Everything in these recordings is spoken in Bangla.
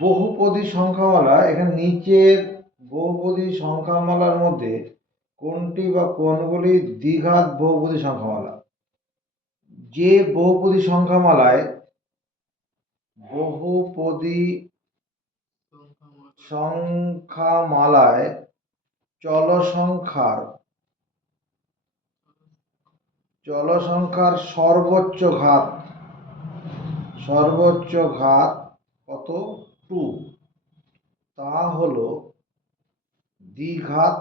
বহুপদী সংখ্যামালা, এখানে নিচের বহুপদী সংখ্যামালার মধ্যে কোনটি বা কোনগুলি দ্বিঘাত বহুপদী সংখ্যামালা? যে বহুপদী সংখ্যামালায় চল সংখ্যার সর্বোচ্চ ঘাত কত 2, তা হলো দ্বিঘাত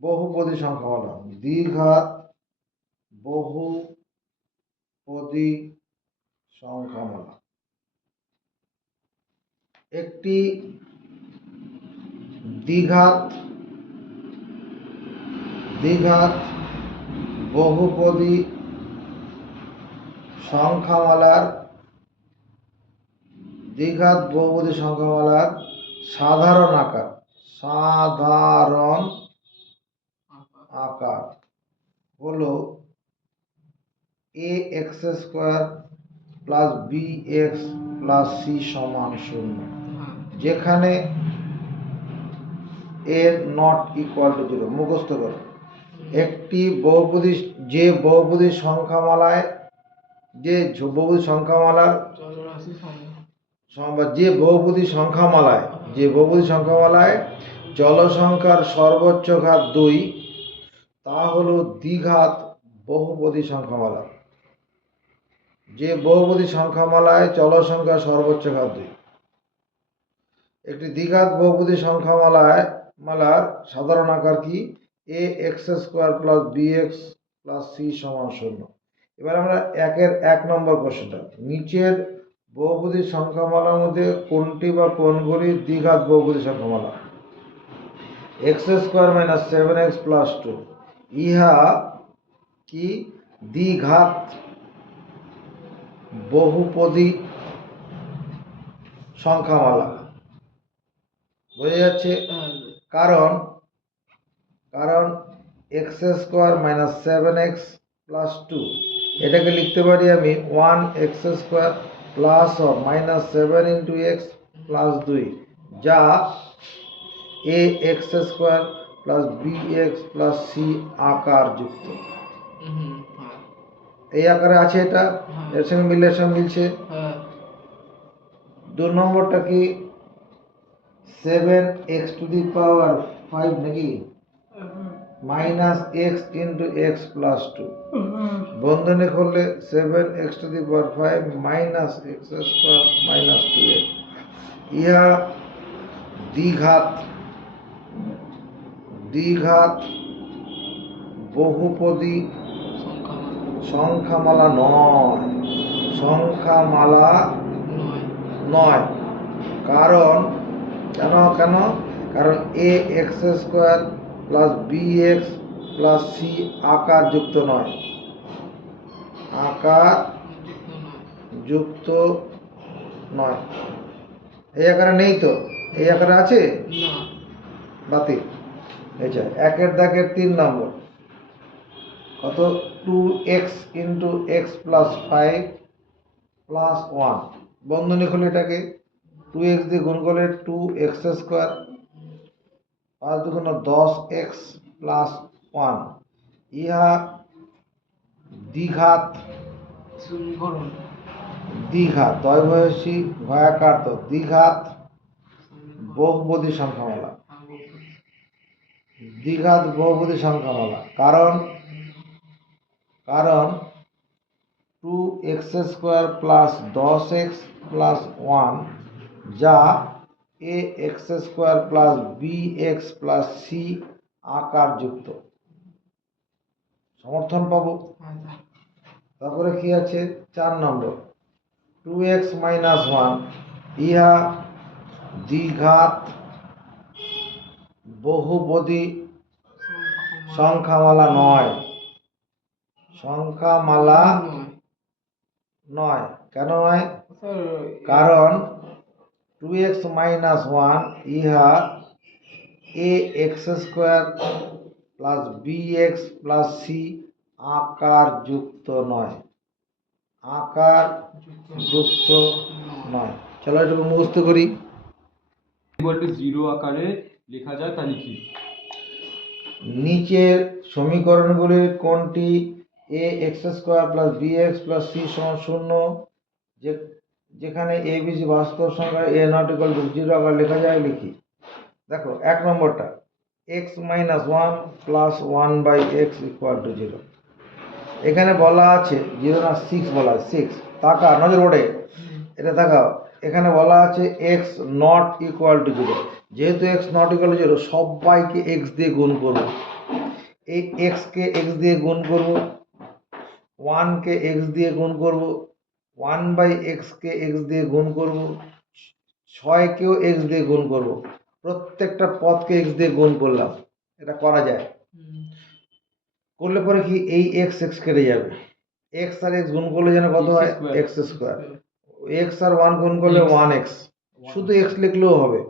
বহুপদী সংখ্যামালা। দ্বিঘাত বহুপদী সংখ্যামালা। একটি দ্বিঘাত বহুপদী সংখ্যামালার সাধারণ আকার হলো ax² plus bx plus c সমান 0, যেখানে a নট ইকুয়াল টু 0। মুখস্থ করো। একটি বহুপদী সংখ্যামালার চল সংখ্যার সর্বোচ্চ ঘাত 2, তা হলো দ্বিঘাত বহুপদী সংখ্যামালা। যে বহুপদী সংখ্যামালায় চল সংখ্যার সর্বোচ্চ ঘাত 2। একটি দ্বিঘাত বহুপদী সংখ্যামালার সাধারণ আকার কি? ax² plus bx plus c সমান 0। এবার আমরা 1 নম্বর কোশ্চেনটা, নিচের বহুপদী সংখ্যামালার মধ্যে কোনটি বা কোনগুলি দ্বিঘাত বহুপদী সংখ্যামালা? x² মাইনাস 7x প্লাস 2, ইহা কি দ্বিঘাত বহুপদী সংখ্যামালা? বোঝা যাচ্ছে? কারণ x² মাইনাস 7x প্লাস 2, এটাকে লিখতে পারি আমি 1x² plus minus 7 into x plus 2, যা ax² plus bx plus c আকার যুক্ত। এই আকারে আছে, এটা এর সঙ্গে মিলছে। 2 নম্বরটা কি? 7x টু দি পাওয়ার 5 নাকি minus x into x plus 2, বন্ধনী করলে 7x two the power 5 minus x² minus 2x। ইহা দ্বিঘাত বহুপদী সংখ্যামালা নয়। কারণ ax² plus bx plus c আকার যুক্ত নয়। এই আকারে নেই তো? এই আকারে আছে? বাতিল। আচ্ছা, 1 দাগের 3 নম্বর কত? 2x into x plus 5 plus 1, বন্ধনী খুলে এটাকে 2x দিয়ে গুণ করলে 2x², 5 2 10x প্লাস 1, ইহা দ্বিঘাত দ্বয়ভয়সী ভয়াকার দ্বিঘাত বহুপদী সংখ্যামালা। কারণ 2x² প্লাস 10x প্লাস 1, যা ax² plus bx plus c আকার যুক্ত। সমর্থন পাবো। তারপরে কি আছে? 4 নম্বর 2x মাইনাস 1, ইহা দ্বিঘাত বহুপদী সংখ্যামালা নয়। কেন নয়? কারণ 2x মাইনাস 1 ইহা ax² plus bx plus c আকার যুক্ত নয়। আকার যুক্ত নয়। চলো এটুকু মুখস্থ করি। জিরো আকারে লেখা যায় তা লিখি। নিচের সমীকরণগুলির কোনটি A X square plus B X plus C সমান শূন্য, যেখানে এ বি সি বাস্তব সংখ্যা A not equal to zero আকারে লেখা যায় লিখি। দেখো 1 নম্বরটা X minus one plus one by X equal to zero. এখানে বলা আছে 0 না 6 বলা আছে 6। তাকা নজর ওড়ে, এটা দেখাও। এখানে বলা আছে X not equal to zero. যেহেতু X not equal to zero, সবাইকে এক্স দিয়ে গুণ করব। এই এক্সকে এক্স দিয়ে গুণ করব, ওয়ানকে এক্স দিয়ে গুণ করব, ওয়ান বাই এক্সকে এক্স দিয়ে গুণ করব, 6কেও এক্স দিয়ে গুণ করব। প্রত্যেকটা পদকে এক্স দিয়ে গুণ করলাম। এটা করা যায়। করলে পরে কি এই এক্স এক্স কেটে যাবে। এক্স আর এক্স গুণ করলে যেন কত হয় এক্স স্কোয়ার। এক্স আর ওয়ান গুণ করলে ওয়ান এক্স। শুধু এক্স লিখলেও হবে।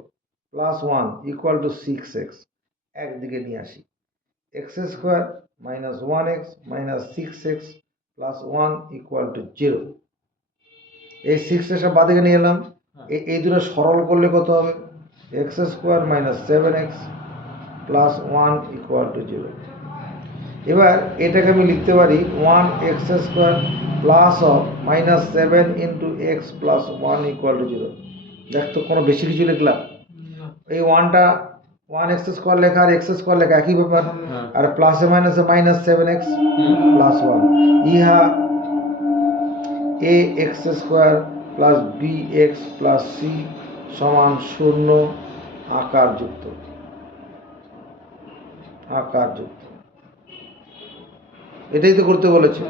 Plus one equal to 6x। একদিকে নিয়ে আসি, x square minus one x minus 6x plus one equal to zero. এই 6x বাদিকে নিয়ে এলাম। এই দুটো সরল করলে কত হবে X square minus 7x plus one equal to zero. এবার এটাকে আমি লিখতে পারি 1x square plus of minus 7 into X plus one equal to zero. দেখ তো কোনো বেশি কিছু লিখলাম? এই ওয়ানটা 1x স্কোয়ার লেখা আর এক্স স্কোয়ার লেখা একই ব্যাপার। আর প্লাসে মাইনাসে মাইনাস 7x প্লাস ওয়ান। ইহা A X square plus B X plus C সমান শূন্য আকার যুক্ত। আকার যুক্ত, এটাই তো করতে বলেছে।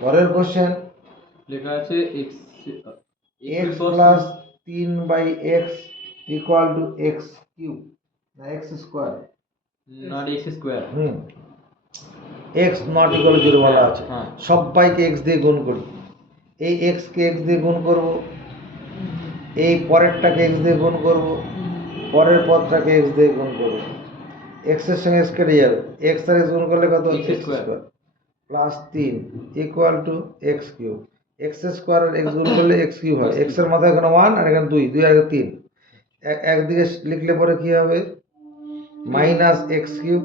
পরের কোশ্চেন লেখা আছে X plus 3/x equal to X cube না X square, not X square. X not equal to zero বলা আছে। সবাইকে এক্স দিয়ে গুণ করি। এই এক্স কে এক্স দিয়ে গুণ করব, এই পরেরটাকে এক্স দিয়ে গুণ করব, পরের পদটাকে এক্স দিয়ে গুণ করব। এক্স এর সঙ্গে এক্স কেটে যাবে। এক্স আর এক্স গুণ করলে কত X square plus 3 equal to X cube. X square আর এক্স গুণ করলে এক্স কিউব হয়। এক্স এর মাথায় এখানে 1 আর এখানে 2, 2 আর 3। একদিকে লিখলে পরে কি হবে minus X cube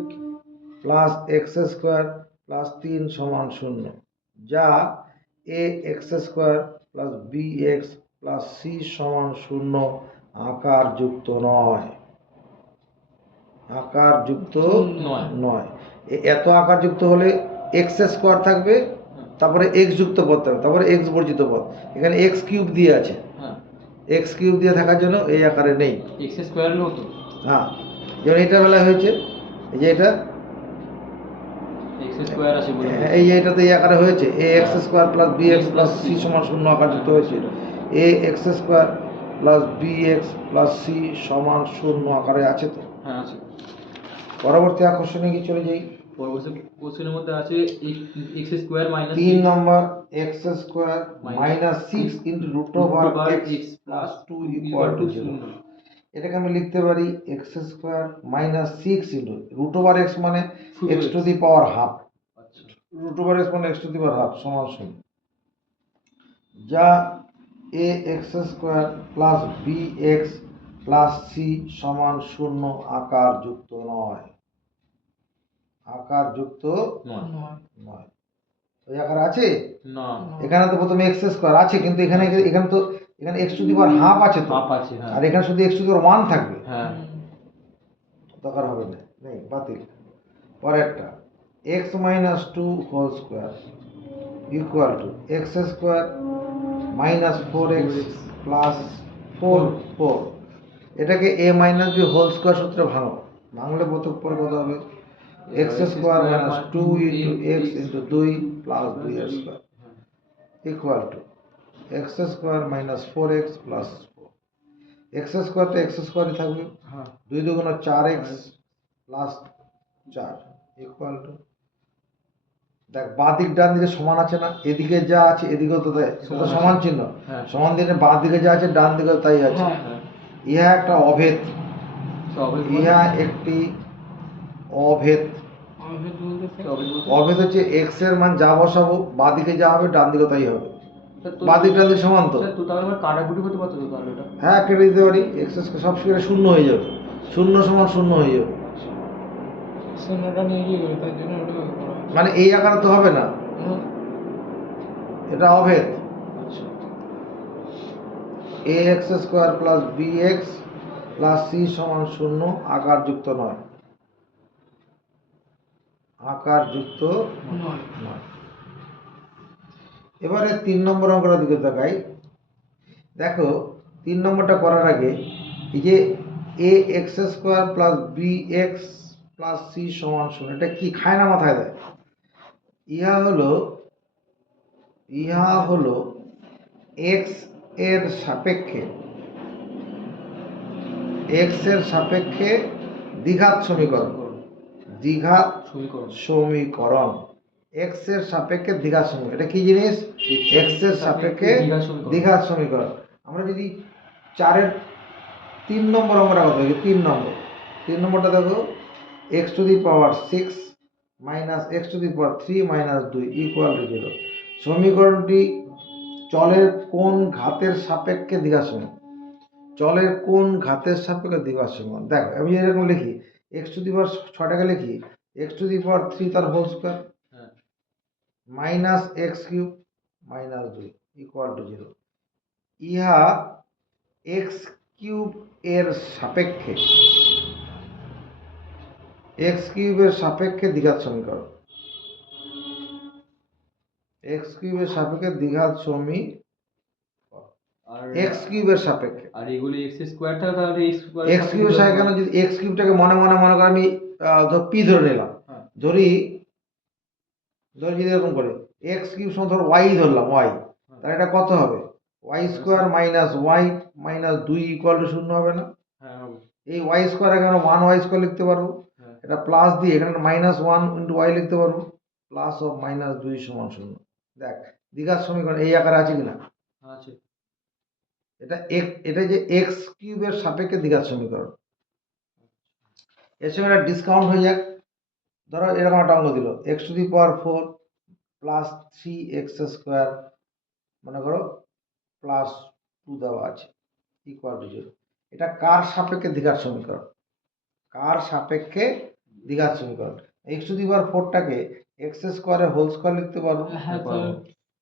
plus X square plus 3 সমান 0, যা A X square plus B X plus C সমান 0 আকার যুক্ত নয়। আকার যুক্ত নয়। এত আকার যুক্ত হলে এক্স স্কোয়ার থাকবে, তারপরে এক্স যুক্ত পদ থাকবে, তারপরে এক্স বর্জিত পদ। এখানে এক্স কিউব দিয়ে আছে। এক্স কিউব দিয়ে থাকার জন্য এই আকারে নেই। এক্স স্কোয়ার হতো। হ্যাঁ, যেমন এটা বেলা হয়েছে, এই যে এটা এক্স স্কোয়ার আছে বলে এই যে এটাতে এই আকারে হয়েছে A X square plus B X plus C সমান 0 আকার যুক্ত হয়েছে। A X square plus B X plus C সমান 0 আকারে আছে তো? হ্যাঁ আছে। পরবর্তী আকর্ষণে কি চলে যাই। পরবর্তী কোশ্চেনের মধ্যে আছে এক্স স্কোয়ার মাইনাস 3 নম্বর X square minus 6 into root over X plus 2 equal to 0। এটাকে আমি লিখতে পারি X square minus 6 into root over X মানে X to the power half. Root over X মানে X to the power half সমান 0, যা A X square plus B X plus C সমান 0 আকার যুক্ত নয়। আকার যুক্ত নয়। ওই আকার আছে না, এখানে তো প্রথমে এক্স স্কোয়ার আছে, কিন্তু এখানে এখানে তো এখানে x to the power half আছে তো, আর এখানে শুধু এক্স টু দি পাওয়ার 1 থাকবে। হ্যাঁ, দরকার হবে না, নেই, বাতিল। পরেরটা X minus 2 whole square equal to X square minus 4x plus 4। এটাকে A minus B whole square সূত্রে ভাঙলে পরে কত হবে X square minus 2 into x into 2 plus 2 square equal to X square minus 4x plus 4। X স্কোয়ারটা এক্স স্কোয়ারই থাকবে। 2 দুগুণ 4x প্লাস 4 ইকুয়াল টু, দেখ বাঁ দিক ডান দিকে সমান আছে না, এদিকে যা আছে এদিকেও তো তাই, তো সমান চিহ্ন। সমান দিকে বাঁ দিকে যা আছে ডান দিকে তাই আছে। ইহা একটা অভেদ। ইহা একটি অভেদ। অভেদ হচ্ছে এক্স এর মান যা বসাবো বাঁ দিকে যা হবে ডান দিকে তাই হবে। বাঁ দিকটা দিক সমান তো। স্যার তো তাহলে আমরা কাটাকুটি করতে পারতো তো তাহলে এটা। হ্যাঁ, কেটে দিতে পারি। এক্স সব সেখানে শূন্য হয়ে যাবে, শূন্য সমান শূন্য হয়ে যাবে। শূন্যটা নিয়ে গিয়ে করি, তার জন্য ওটা করা হয়। মানে এই আকারে তো হবে না, হুম। এটা অভেদ। আচ্ছা A X square plus B X plus C সমান শূন্য আকার যুক্ত নয়, আকার যুক্ত নয়। নয়। এবারে 3 নম্বর অঙ্কটার দিকে তাকাই। দেখো 3 নম্বরটা করার আগে এই যে A X square plus B X plus C সমান শূন্য, এটা কি খায় না মাথায় দেয়? ইহা হলো এক্স এর সাপেক্ষে দ্বিঘাত সমীকরণ। দ্বিঘাত সমীকরণ, এক্স এর সাপেক্ষে দ্বিঘাত সমীকরণ। এটা কি জিনিস? এক্স এর সাপেক্ষে দ্বিঘাত সমীকরণ। আমরা যদি 4-এর 3 নম্বর অঙ্কটা কথা দেখি, 3 নম্বরটা দেখো, x to the power 6 minus x to the power 3 minus 2 equal to 0। সমীকরণটি চলের কোন ঘাতের সাপেক্ষে দ্বিঘাত সমীকরণ? চলের কোন ঘাতের সাপেক্ষে দ্বিঘাত সমীকরণ? দেখো আমি এরকম লিখি, এক্স টু দি পাওয়ার 6টাকে লিখি এক্স টু দি পাওয়ার 3 তার whole square minus X cube minus 2 equal to 0। ইহা এক্স কিউব এর সাপেক্ষে দ্বিঘাত সমীকরণ। এক্স কিউবের সাপেক্ষে দ্বিঘাত সমীকরণ, আর এক্স কিউবের সাপেক্ষে। আর এগুলি এক্স স্কোয়ার থাকে, তাহলে এক্স কিউবের সাপেক্ষে কেন? যদি এক্স কিউবটাকে মনে করে আমি পি ধরে নিলাম, ধরি যদি এরকম করে এক্স কিউব সমান ধর ওয়াই ধরলাম, ওয়াই, তাহলে এটা কত হবে? Y square minus Y minus 2 equal to 0 হবে না? এই ওয়াই স্কোয়ারকে আমরা 1 ওয়াই স্কোয়ার লিখতে পারবো, এটা প্লাস দিয়ে এখানে মাইনাস 1 ইন্টু ওয়াই লিখতে পারবো, প্লাস অফ মাইনাস 2 সমান 0। দেখ দ্বিঘাত সমীকরণ এই আকারে আছে কিনা? আছে। এটা যে এক্স কিউবের সাপেক্ষে দ্বিঘাত সমীকরণ। এর সঙ্গে একটা ডিসকাউন্ট হয়ে যাক, ধরো এরকম একটা অঙ্ক দিল x to the power 4 plus 3x square, মনে করো প্লাস 2 দেওয়া আছে ইকুয়াল টু 0। এটা কার সাপেক্ষে দ্বিঘাত সমীকরণ? কার সাপেক্ষে দ্বিঘাত সমীকরণ? এক্স টু দি পাওয়ার 4টাকে এক্স স্কোয়ারের হোল স্কোয়ার লিখতে পারবো,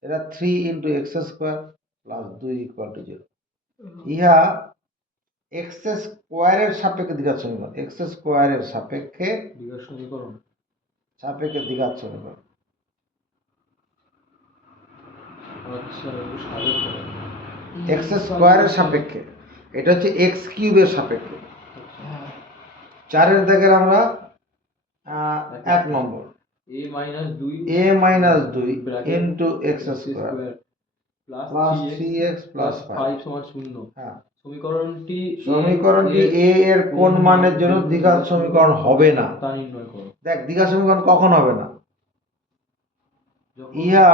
এটা 3 into X square plus 2 equal to 0। ইহা এক্স স্কোয়ারের সাপেক্ষে দ্বিঘাত সমীকরণ, এক্স স্কোয়ারের সাপেক্ষে দ্বিঘাত সমীকরণ। আচ্ছা এক্স স্কোয়ারের সাপেক্ষে, এটা হচ্ছে এক্স কিউবের সাপেক্ষে। 4-এর দাগের আমরা 1 নম্বর a minus 2 into X square plus 3x plus 5 সমান 0। হ্যাঁ, সমীকরণটি এ এর কোন মানের জন্য দ্বিঘাত সমীকরণ হবে না তা নির্ণয় করো। দেখ দ্বিঘাত সমীকরণ কখন হবে না? ইহা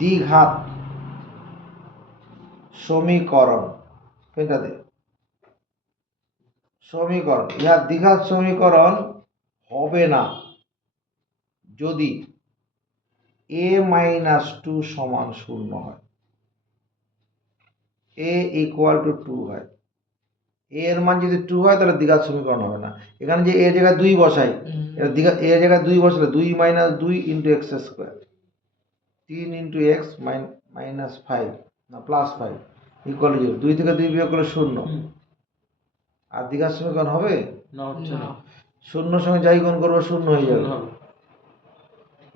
দ্বিঘাত সমীকরণ, ইহা দ্বিঘাত সমীকরণ হবে না যদি a মাইনাস 2 সমান 0 হয়, a ইকুয়াল টু 2 হয়। a এর মান যদি 2 হয় তাহলে দ্বিঘাত সমীকরণ হবে না। এখানে যে a জায়গায় 2 বসাই, a জায়গায় 2 বসালে 2 minus 2 into X square, 3 into x minus 5 না প্লাস 5 ইকুয়াল টু 0। 2 থেকে 2 বিয়োগ করলে 0। আর দ্বিঘাত সমীকরণ হবে না, হচ্ছে না। 0 সঙ্গে যাই গুণ করবো 0 হয়ে যাবে,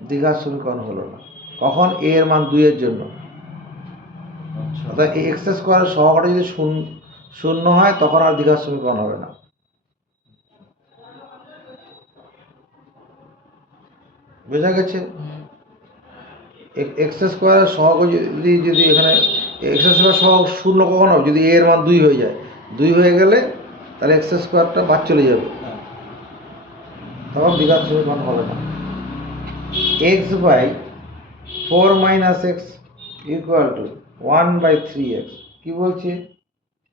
দ্বিঘাত সমীকরণ হলো না। কখন? a এর মান 2 এর জন্য। অর্থাৎ এক্স স্কোয়ারের সহগটা যদি 0 হয় তখন আর দ্বিঘাত সমীকরণ হবে না। বোঝা গেছে? এক্স স্কোয়ারের সহগ যদি এখানে এক্স স্কোয়ার সহগ 0 কখন হবে? যদি a এর মান 2 হয়ে যায়, 2 হয়ে গেলে তাহলে এক্স স্কোয়ারটা বাদ চলে যাবে, তখন দ্বিঘাত সমীকরণ হবে না। X by 4 minus X equal to 1 by 3x, কি বলছে?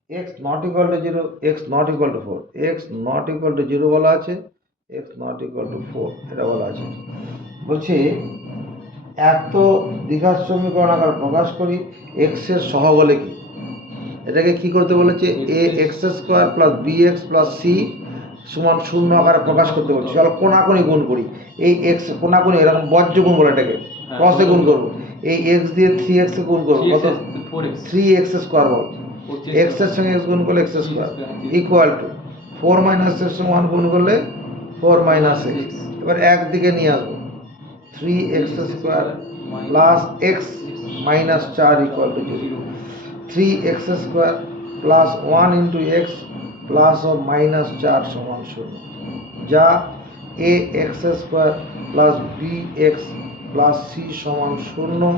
x not equal to 0, x not equal to 4, x not equal to 0 বলা আছে, x নট ইকুয়াল টু 4 এটা বলা আছে। বলছে এত দ্বিঘাত সমীকরণ আকার প্রকাশ করি। এক্স এর সহগ লিখি। এটাকে কি করতে বলেছে? A X square plus B X plus C সমান শূন্য আকারে প্রকাশ করতে বলছে। চলো কোনাকুনি গুণ করি। এই এক্স কোনাকুনি এরকম বজ্র গুণ বলে এটাকে ক্রসে গুণ করবো। এই এক্স দিয়ে 3x কে গুণ করবো, কত? 3x স্কোয়ার বল। এক্স এর সঙ্গে এক্স গুণ করলে x square equal to 4 minus এর সঙ্গে 1 গুণ করলে 4 মাইনাস এক্স। এবার একদিকে নিয়ে আসবো, 3x square plus X minus 4 equal to 0। 3x square plus 1 into X plus ও মাইনাস 4 সমান 0, যা A X square plus B X plus C সমান 0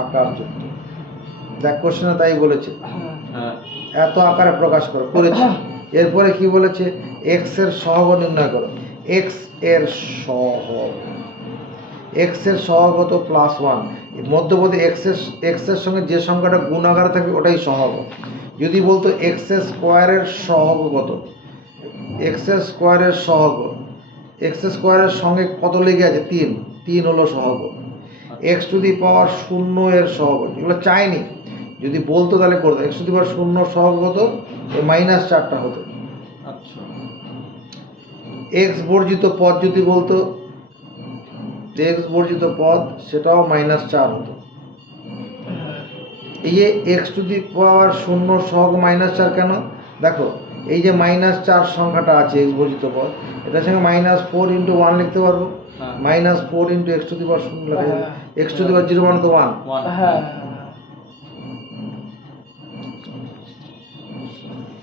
আকারযুক্ত। দেখ কোশ্চেনে তাই বলেছে, হ্যাঁ এত আকারে প্রকাশ করো, করেছে। এরপরে কি বলেছে? এক্স এর সহগ নির্ণয় করো। এক্স এর সহগ, এক্স এর সহগ কত? প্লাস 1। মধ্যপদে এক্স এর সঙ্গে যে সংখ্যাটা গুণ আকারে থাকবে ওটাই সহগ। যদি বলতো এক্স স্কোয়ারের সহগ কত? এক্স স্কোয়ারের সহগ, এক্স স্কোয়ারের সঙ্গে কত লেগে আছে? 3 হলো সহগ। এক্স টু দি পাওয়ার 0 এর সহগ, এগুলো চাইনি। যদি বলতো তাহলে করতো। এক্স টু দি পাওয়ার 0 সহগ হতো মাইনাস 4টা হতো। আচ্ছা এক্স বর্জিত পদ যদি বলতো, এক্স বর্জিত পদ, সেটাও মাইনাস 4 হতো। এই যে এক্স টু দি পাওয়ার 0 সহগ মাইনাস 4 কেন? দেখো এই যে মাইনাস 4 সংখ্যাটা আছে এক্স বর্জিত পদ, এটার সঙ্গে মাইনাস 4 ইন্টু 1 লিখতে পারবো। হ্যাঁ। Minus 4 into X to the power 0 লেখা যাবে। হ্যাঁ। এক্স টু দি পাওয়ার 0 মানে তো 1। 1 হ্যাঁ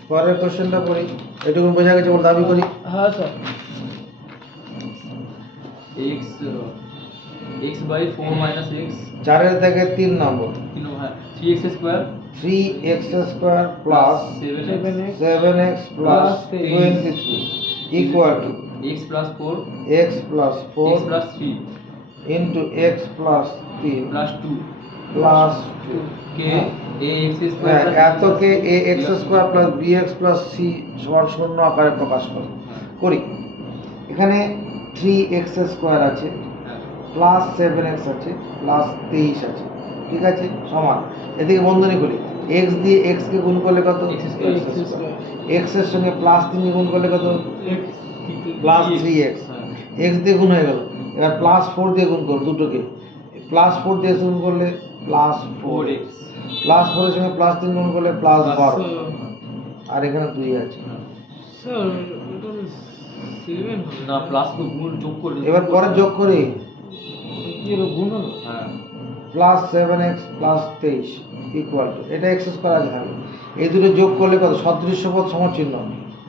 পরের কোশ্চেনটা করি। এটুকু বোঝা গেছে বলে দাবি করি। হ্যাঁ sir. x x by 4 minus x 4 থেকে 3 নম্বর, 3 হ্যাঁ 3x square 3x square plus 7x 7x plus 23 equal to x plus 4 x plus x 4 plus 3 into x plus 3 plus 2 plus k ax square এতকে A X square plus B X plus C সমান 0 আকারে প্রকাশ করি। এখানে 3x স্কোয়ার আছে প্লাস 7x আছে প্লাস 23 আছে, ঠিক আছে, সমান। এদিকে বন্ধনী করি। x দিয়ে x কে গুণ করলে কত? x স্কয়ার x এর সঙ্গে প্লাস 3 গুণ করলে কত? Plus 3x। x দিয়ে গুণ হয়ে গেল। এবার প্লাস 4 দিয়ে গুণ করো দুটোকে। প্লাস 4 দিয়ে গুণ করলে প্লাস 4x, 4x প্লাস 4 এর সঙ্গে প্লাস 3 গুণ করলে প্লাস 12, আর এখানে 2 আছে। স্যার এটা 7 হবে না প্লাস তো গুণ যোগ করলে এবার পরে যোগ করি। কি হলো? গুণ হলো? হ্যাঁ plus 7x plus 23 equal two, এটা এক্স স্কোয়ার আছে থাকবে। এই দুটো যোগ করলে কত? সদৃশ্য পদ সমচিহ্ন,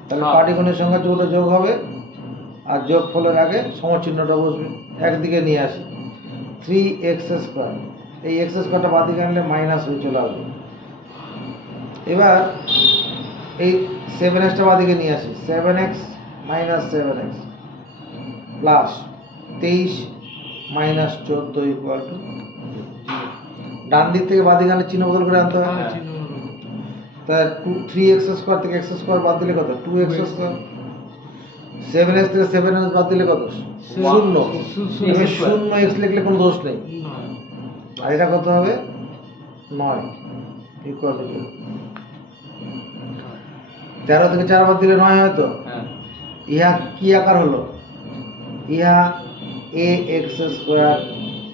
তাহলে হ্যাঁ। পাটিগণের সংখ্যা দুটো যোগ হবে আর যোগ ফলের আগে সমচিহ্নটা বসবে। একদিকে নিয়ে আসি 3x স্কোয়ার, এই এক্স স্কোয়ারটা বাদ দিকে আনলে মাইনাস হয়ে চলে আসবে। এবার এই 7xটা বাদ দিকে নিয়ে আসি, 7x minus 7x plus 23 minus 14 equal to, ডান দিক থেকে বাঁ দিকে আনলে চিহ্ন বদল করে আনতে হবে। হ্যাঁ, চিহ্ন হলো। তা 3x স্কোয়ার থেকে x স্কোয়ার বাদ দিলে কত? 2x square. 7x থেকে 7x বাদ দিলে কত? 0। এবার 0x লিখলে কোনো দোষ নেই। না। আর এটা কত হবে? 9 ইকুয়াল টু 13 থেকে 4 বাদ দিলে 9 হয় তো। হ্যাঁ ইহা কি আকার হলো? ইহা ax square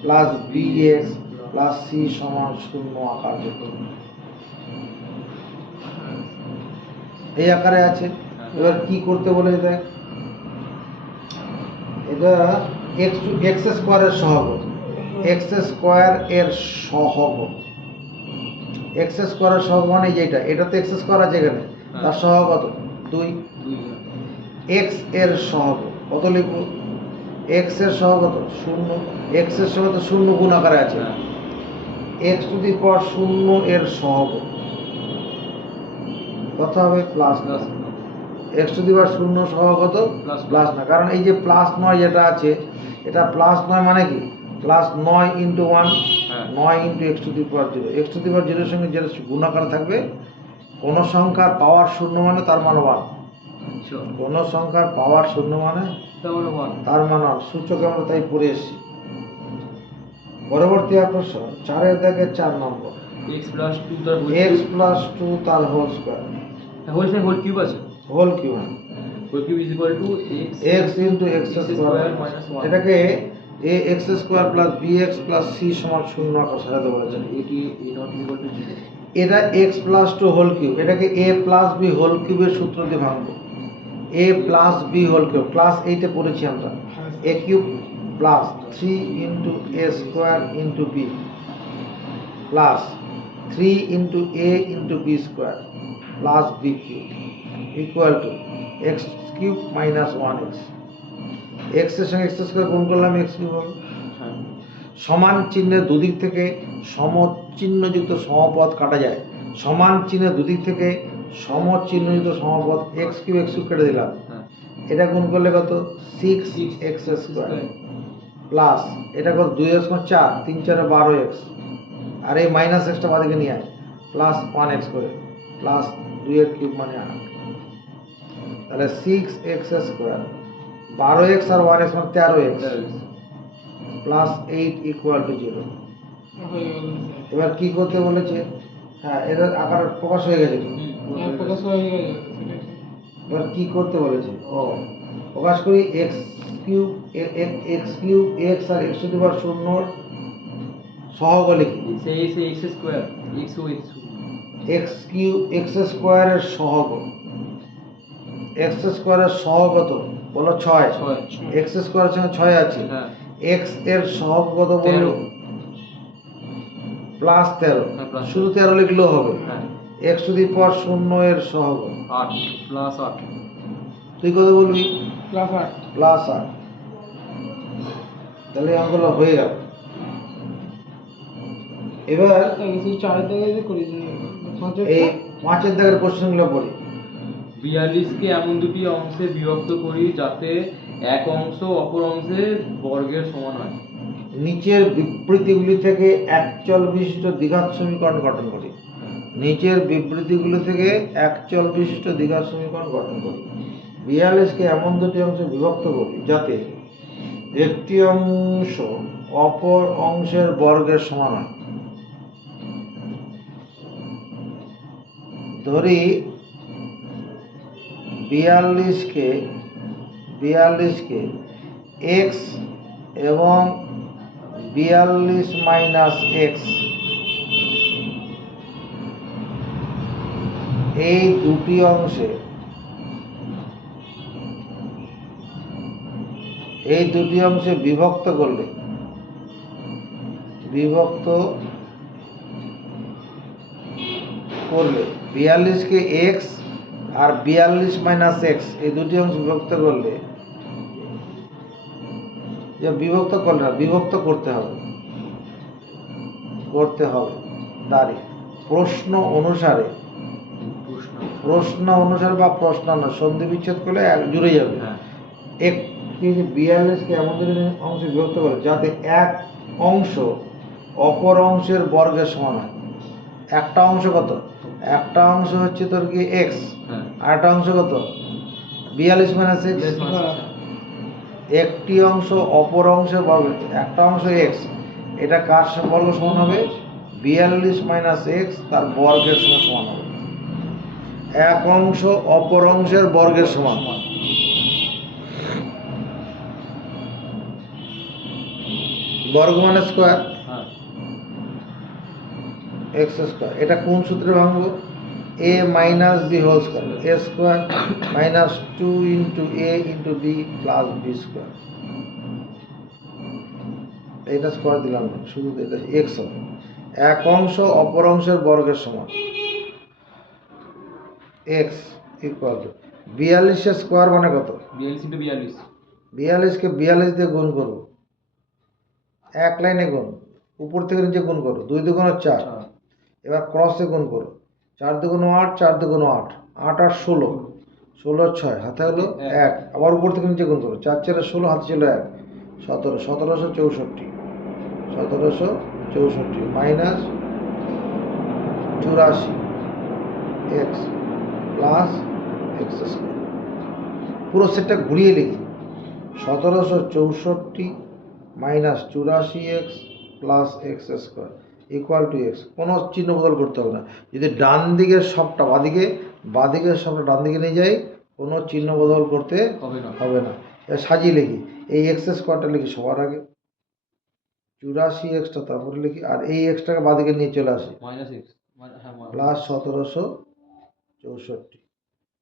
plus bx plus c সমান 0 আকার যুক্ত। এই আকারে আছে। এবার কি করতে বলে? দেখ এটা x স্কোয়ারের সহগ, x স্কোয়ার এর সহগ, x স্কোয়ারের সহগ মানে যেটা, এটা তো x স্কোয়ার আছে এখানে, তার সহগ কত? 2। 2 x এর সহগ কত লিখবো? x এর সহগ কত? 0। x এর সহগ তো 0 গুণ আকারে আছে। x টু দি পাওয়ার 0 এর সহগ কত হবে? Plus plus x to the power 0 সহগ কত? Plus প্লাস না, কারণ এই যে প্লাস 9 যেটা আছে, এটা প্লাস 9 মানে কি? প্লাস 9 ইন্টু 1, হ্যাঁ। 9 into x to the power 0। x to the power 0 এর সঙ্গে যেটা গুণাকার থাকবে, কোন সংখ্যার পাওয়ার 0 মানে তার মান 1। আচ্ছা কোন সংখ্যার পাওয়ার 0 মানে তাহলে 1 তার মান 1। সূচকে আমরা তাই পড়ে এসেছি। পরবর্তী আকর্ষণ 4-এর দাগে 4 নম্বর এক্স প্লাস টু তার এক্স প্লাস টু তার হোল স্কোয়ার হোল কিউব আছে, whole cube whole cube is equal to X into X square minus one. এটাকে A X square plus B X plus C সমান শূন্য আকার সাজাতে বলেছেন। এটি A not equal to zero. এটা X plus two whole cube, এটাকে এ প্লাস বি হোল কিউবের সূত্র দিয়ে ভাঙবো। A plus B whole cube class 8-এ পড়েছি আমরা, A cube plus 3 into A square into B plus 3 into A into B square plus B cube equal to X cube minus 1x। X এর সঙ্গে এক্স স্কোয়ার গুণ করলাম এক্স কিউব হবে। হ্যাঁ, সমান চিহ্নের দুদিক থেকে সমচিহ্নযুক্ত সমপদ কাটা যায়। সমান চিহ্নের দুদিক থেকে সমচিহ্নযুক্ত সমপদ এক্স কিউব কেটে দিলাম। হ্যাঁ, এটা গুণ করলে কত 6x স্কোয়ার প্লাস এটা কত 2x 4 3 4 12x আর এই মাইনাস এক্সটা বাদিকে নিয়ে আয় প্লাস 1x করে প্লাস 2 এর কিউব মানে 8। তাহলে 6x স্কোয়ার 12x আর 1x মানে 13x প্লাস 8 ইকুয়াল টু 0। হয়ে গেল এবার কি করতে বলেছে? হ্যাঁ, এর আকার প্রকাশ হয়ে গেছে। স্যার প্রকাশ হয়ে গেছে সেটা কি? এবার কি করতে বলেছে? প্রকাশ করি এক্স কিউব এক্স আর এক্স টু দি পাওয়ার 0 সহগ লিখি। সেই X square X X cube X স্কোয়ারের সহগ, এক্স স্কোয়ারের সহগ কত বলো? 6। 6। এক্স স্কোয়ারের সঙ্গে 6 আছে, হ্যাঁ, এক্স এর সহগ কত বলো? 13। প্লাস 13। হ্যাঁ, plus শুধু 13 লিখলেও হবে। হ্যাঁ, এক্স টু দি পাওয়ার 0 এর সহগ 8 প্লাস 8। তুই কত বলবি? Plus 8 plus 8। তাহলে অঙ্কগুলো হয়ে গেল। এবার কিছু 4 থেকে যে করি যে এই 5-এর দাগের কোশ্চেনগুলো পড়ি। 42কে এমন দুটি অংশে বিভক্ত করি যাতে এক অংশ অপর অংশের বর্গের সমান হয়। নিচের বিবৃতিগুলি থেকে একচল বিশিষ্ট দ্বিঘাত সমীকরণ গঠন করি। নিচের বিবৃতিগুলি থেকে একচল বিশিষ্ট দ্বিঘাত সমীকরণ গঠন করি। 42কে এমন দুটি অংশে বিভক্ত করি যাতে একটি অংশ অপর অংশের বর্গের সমান হয়। ধরি 42কে x এবং 42 মাইনাস x এই দুটি অংশে বিভক্ত করলে 42কে x আর 42 মাইনাস x এই দুটি অংশ বিভক্ত করলে, যে বিভক্ত করলে না, বিভক্ত করতে হবে তারই প্রশ্ন অনুসারে বা প্রশ্ন না সন্ধি বিচ্ছেদ করলে জুড়ে যাবে। হ্যাঁ, একটি 42কে এমন দুটি অংশে বিভক্ত করে যাতে এক অংশ অপর অংশের বর্গের সমান হয়। একটা অংশ কত? একটা অংশ হচ্ছে তোর কি x, হ্যাঁ, আর একটা অংশ কত? 42 মাইনাস x। একটি অংশ অপর অংশের বর্গ, একটা অংশ x, এটা কার বর্গ সমান হবে? 42 মাইনাস x তার বর্গের সঙ্গে সমান হবে। এক অংশ অপর অংশের বর্গের সমান। বর্গ মানে স্কোয়ার, হ্যাঁ, এক্স স্কোয়ার। এটা কোন সূত্রে ভাঙবো? a minus B whole square, A square minus 2 into A into B plus B square. এটা স্কোয়ার দিলাম না, শুধু এটা এক্স হবে। এক অংশ অপর অংশের বর্গের সমান, এক্স ইকুয়াল টু 42 স্কোয়ার মানে কত? 42 ইন্টু 42। 42কে 42 দিয়ে গুণ করবো, এক লাইনে গুণ, উপর থেকে নিচে গুণ করো, 2 দুগুণ 4। এবার ক্রসে গুণ করো, 4 দুগুণ 8, 4 দুগুণ 8, 8 আর 16, 16 6 হাতে হলো 1। আবার উপর থেকে নিচে গুণ করো, 4 4 16 হাতে ছিল 1, 17 1764 minus 84 x plus X square. পুরো সেটটা ঘুরিয়ে লিখি, 1764 minus 84x plus X square equal to x. কোনো চিহ্ন বদল করতে হবে না। যদি ডান দিকের সবটা বাদিকের সবটা ডান দিকে নিয়ে যাই, কোনো চিহ্ন বদল করতে হবে না। এবার সাজিয়ে লিখি, এই এক্স স্কোয়ারটা লিখি সবার আগে, 84 এক্সটা তারপরে লিখি, আর এই এক্সটাকে বাদিকে নিয়ে চলে আসি, minus x plus 1764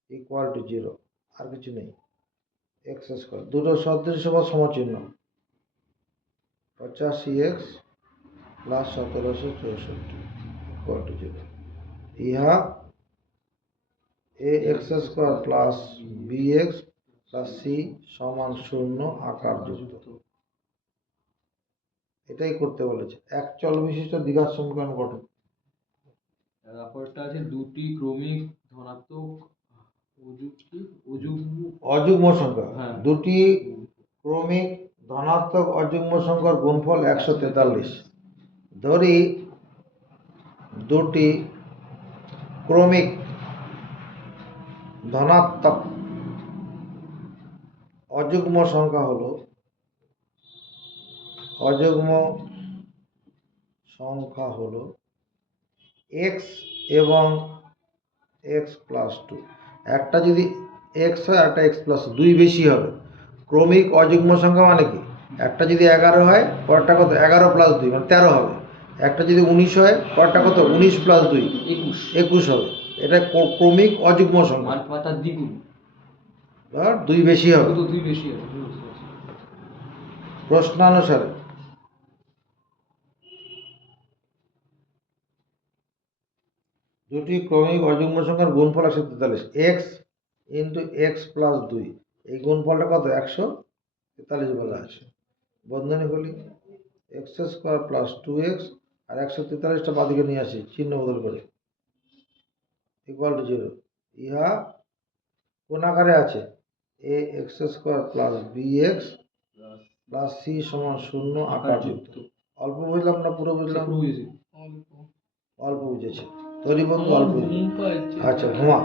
equal to 0। আর কিছু নেই, এক্স স্কোয়ার দুটো সদৃশ্য বা সমচিহ্ন, 85x প্লাস 1764 ইকুয়াল টু 0। ইহা A X square plus B X plus C সমান 0 আকার যুক্ত। এটাই করতে বলেছে। এক চল বিশিষ্ট দ্বিঘাত সমীকরণ গঠন। তারপরটা আছে দুটি ক্রমিক ধনাত্মক অযুগ্ম সংখ্যা, হ্যাঁ। দুটি ক্রমিক ধনাত্মক অযুগ্ম সংখ্যার গুণফল 143। ধরি দুটি ক্রমিক ধনাত্মক অযুগ্ম সংখ্যা হলো এক্স এবং এক্স প্লাস 2। একটা যদি এক্স হয়, একটা এক্স প্লাস 2 বেশি হবে। ক্রমিক অযুগ্ম সংখ্যা মানে কি, একটা যদি 11 হয়, পরেরটা কত, 11 প্লাস 2 মানে 13 হবে। একটা যদি 19 হয়, পরেরটা কত, 19 প্লাস 2 21 হবে। এটা ক্রমিক অযুগ্ম সংখ্যা, তার দ্বিগুণ, আর 2 বেশি হবে। তো 2 বেশি হবে। প্রশ্নানুসারে দুটি ক্রমিক অযুগ্ম সংখ্যার গুণফল 143। এক্স ইন্টু এক্স প্লাস 2, এই গুণফলটা কত, 143 বলা আছে। বন্ধনী খুলি, এক্স স্কোয়ার প্লাস 2x আর 143টা বাদিকে নিয়ে আসি চিহ্ন বদল করে, ইকুয়াল টু 0। ইহা কোন আকারে আছে, A X square plus B X plus C সমান 0 আকার যুক্ত। অল্প বুঝলাম না পুরো বুঝলাম? অল্প বুঝেছে তৈরি বন্ধু, অল্প বুঝেছে। আচ্ছা ঘুমা।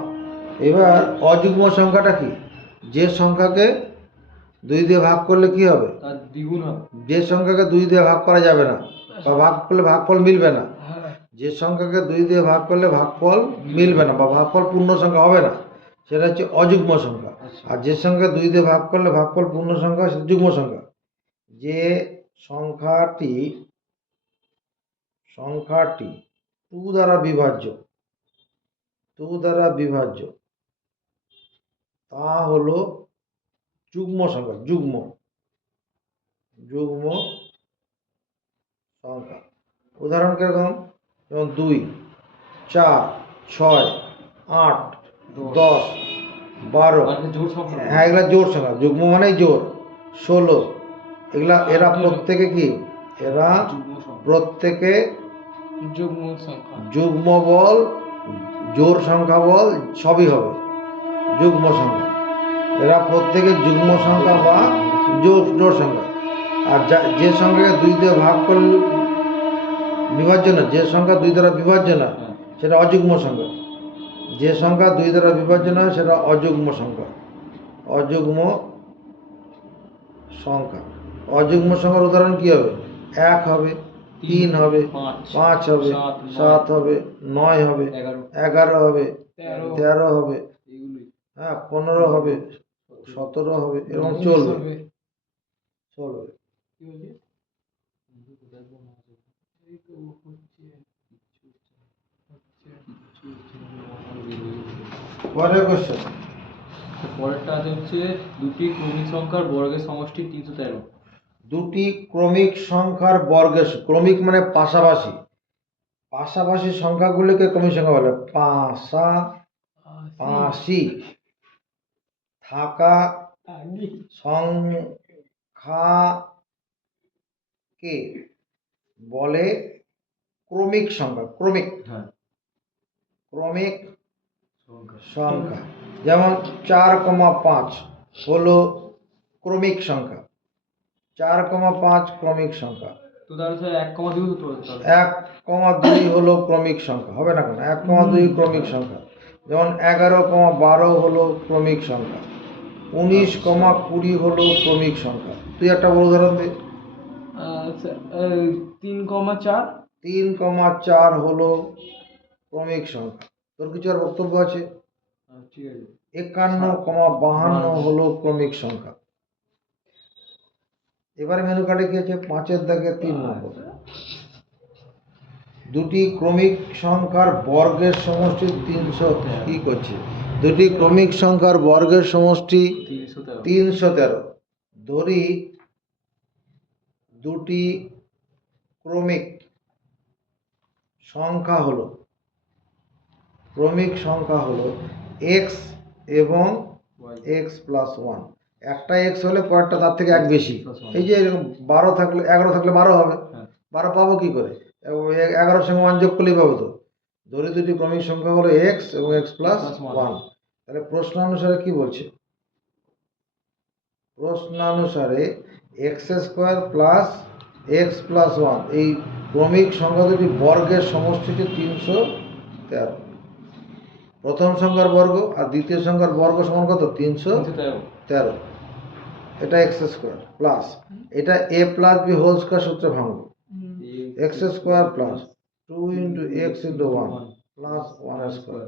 এবার অযুগ্ম সংখ্যাটা কি, যে সংখ্যাকে 2 দিয়ে ভাগ করলে কি হবে, তার দ্বিগুণ হবে। যে সংখ্যাকে 2 দিয়ে ভাগ করা যাবে না বা ভাগ করলে ভাগফল মিলবে না, যে সংখ্যাকে 2 দিয়ে ভাগ করলে ভাগফল মিলবে না বা ভাগফল পূর্ণ সংখ্যা হবে না, সেটা হচ্ছে অযুগ্ম সংখ্যা। আর যে সংখ্যা 2 দিয়ে ভাগ করলে ভাগফল পূর্ণ সংখ্যা, সেটা যুগ্ম সংখ্যা। যে সংখ্যাটি 2 দ্বারা বিভাজ্য তা হলো যুগ্ম সংখ্যা। যুগ্ম সংখ্যা উদাহরণ কিরকম, যেমন 2, 4, 6, 8, 10, 12। হ্যাঁ, এগুলা জোড় সংখ্যা। যুগ্ম মানেই জোড়। 16, এরা প্রত্যেকে কি, এরা প্রত্যেকে যুগ্ম বল, জোড় সংখ্যা বল সবই হবে যুগ্ম সংখ্যা। এরা প্রত্যেকে যুগ্ম সংখ্যা বা জোড় সংখ্যা। আর যে সংখ্যাকে 2 দিয়ে ভাগ করলে বিভাজ্য না, যে সংখ্যা 2 দ্বারা বিভাজ্য না, সেটা অযুগ্ম সংখ্যা। যে সংখ্যা 2 দ্বারা বিভাজ্য না, সেটা অযুগ্ম সংখ্যা। অযুগ্ম সংখ্যার উদাহরণ কি হবে, 1 হবে, 3 হবে, 5 হবে, 7 হবে, 9 হবে, 11 হবে, 13 হবে, হ্যাঁ 15 হবে, 17 হবে, এরকম চলবে। পরের কোশ্চেন, পরেরটা হচ্ছে দুটি ক্রমিক সংখ্যার বর্গের সমষ্টি 313। দুটি ক্রমিক সংখ্যার বর্গের, ক্রমিক মানে পাশাপাশি সংখ্যাগুলিকে ক্রমিক সংখ্যা বলে। পাশাপাশি থাকা সংখ্যাকে বলে ক্রমিক সংখ্যা। ক্রমিক সংখ্যা, যেমন 4,5 হলো ক্রমিক সংখ্যা। 4,5 ক্রমিক সংখ্যা। তো তাহলে 1,2 হতে পারে। 1,2 হলো ক্রমিক সংখ্যা, হবে না কেন, 1,2 ক্রমিক সংখ্যা। যেমন 11,12 হলো ক্রমিক সংখ্যা। 19,20 হলো ক্রমিক সংখ্যা। তুই একটা বড় উদাহরণ দে। 3,4। 3,4 হলো ক্রমিক সংখ্যা। তোর কিছু আর বক্তব্য আছে? ঠিক আছে। 51,52 হলো ক্রমিক সংখ্যা। এবারে মেনু কার্ডে কি আছে? 5-এর দাগে 3 নম্বর। দুটি ক্রমিক সংখ্যার বর্গের সমষ্টি 300 কি করছে? দুটি ক্রমিক সংখ্যার বর্গের সমষ্টি 313। 313। ধরি দুটি ক্রমিক সংখ্যা হলো x এবং x প্লাস 1। একটা x হলে পরেরটা তার থেকে এক বেশি। এই যে এরকম 12 থাকলে 11 থাকলে 12 হবে। হ্যাঁ। 12 পাবো কি করে? 11 সঙ্গে 1 যোগ করলেই পাবো তো। ধরি দুটি ক্রমিক সংখ্যা হলো x এবং x প্লাস 1। তাহলে প্রশ্নানুসারে কি বলছে? প্রশ্নানুসারে x square plus x plus 1 এই ক্রমিক সংখ্যা দুটি বর্গের সমষ্টি হচ্ছে 313। প্রথম সংখ্যার বর্গ আর দ্বিতীয় সংখ্যার বর্গ সমান কত? 313। এটা এক্স স্কোয়ার প্লাস এটা a plus B whole square সূত্রে ভাঙবো। X square plus 2 into x into 1 plus 1 square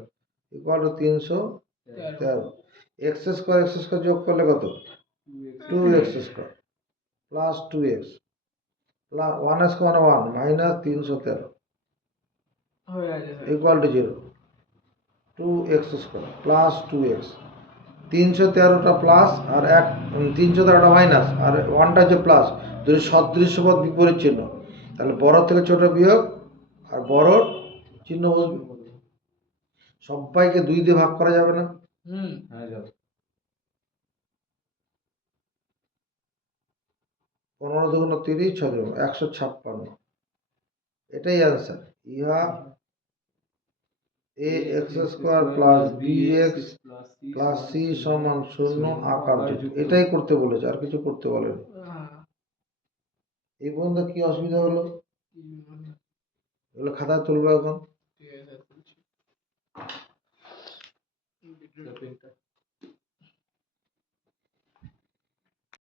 equal to 313। X square যোগ করলে কত? 2x square plus 2x plus 1 square 1 minus 313 equal to 0। 2x square plus 2x 313টা প্লাস আর 313টা মাইনাস আর 1টা হচ্ছে প্লাস। দুটি সদৃশ্য পদ বিপরীত চিহ্ন, তাহলে বড় থেকে ছোট বিয়োগ আর বড় চিহ্ন বসবে। সবাইকে 2 দিয়ে ভাগ করা যাবে না? হ্যাঁ যাবে। 15 দুগুণ 30, 6 দুগুণ 156। এটাই অ্যান্সার। ইহা ax square plus bx plus c সমান 0 আকার যুক্ত। এটাই করতে বলেছে, আর কিছু করতে বলেনি। এই পর্যন্ত কি অসুবিধা হলো? এগুলো খাতায় তুলবে এখন। ঠিক আছে।